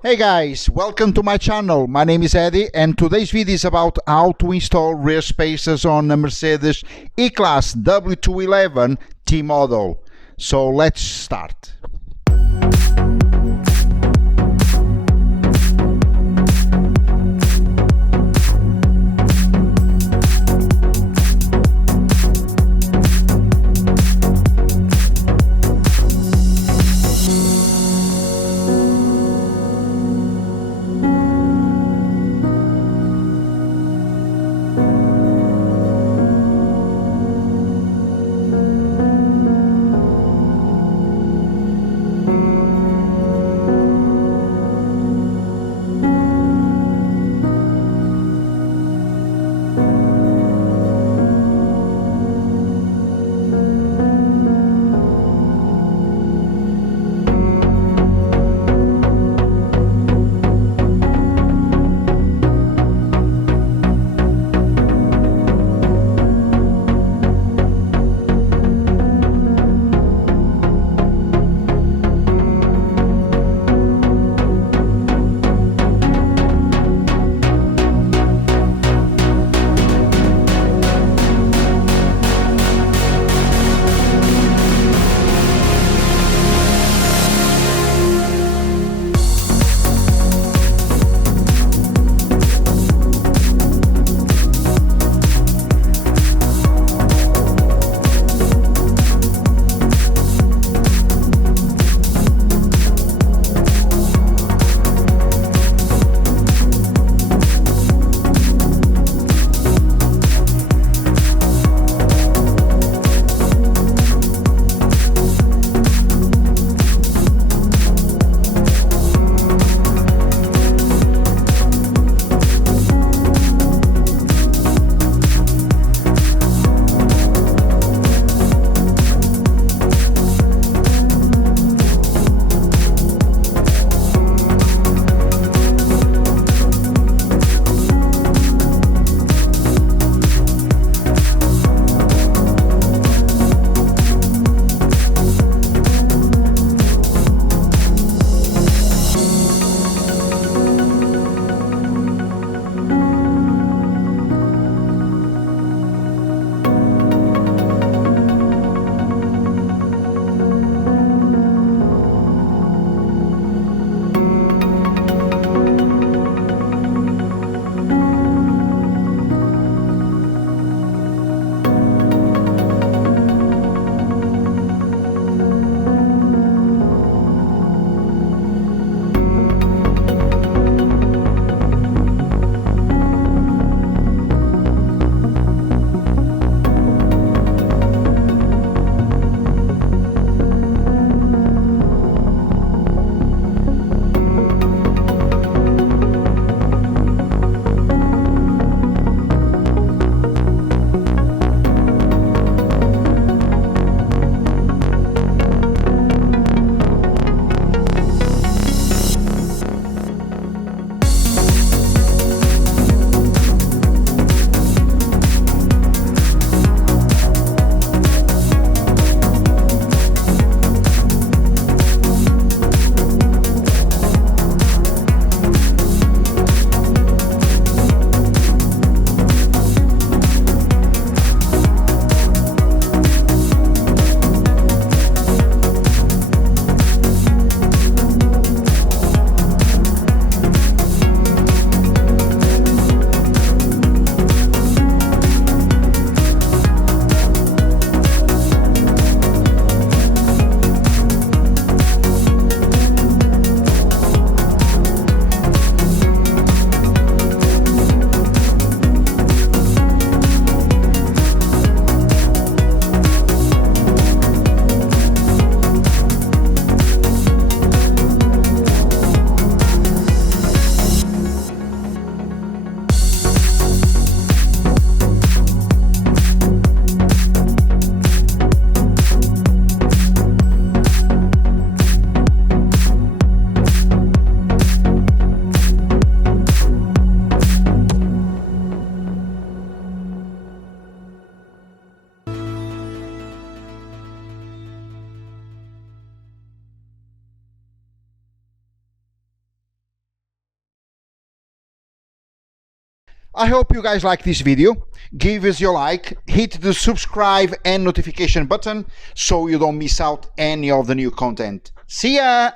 Hey guys, welcome to my channel. My name is Eddie and today's video is about how to install rear spacers on a Mercedes E-Class W211 T model. So let's start. I hope you guys like this video. Give us your like, hit the subscribe and notification button so you don't miss out any of the new content. See ya!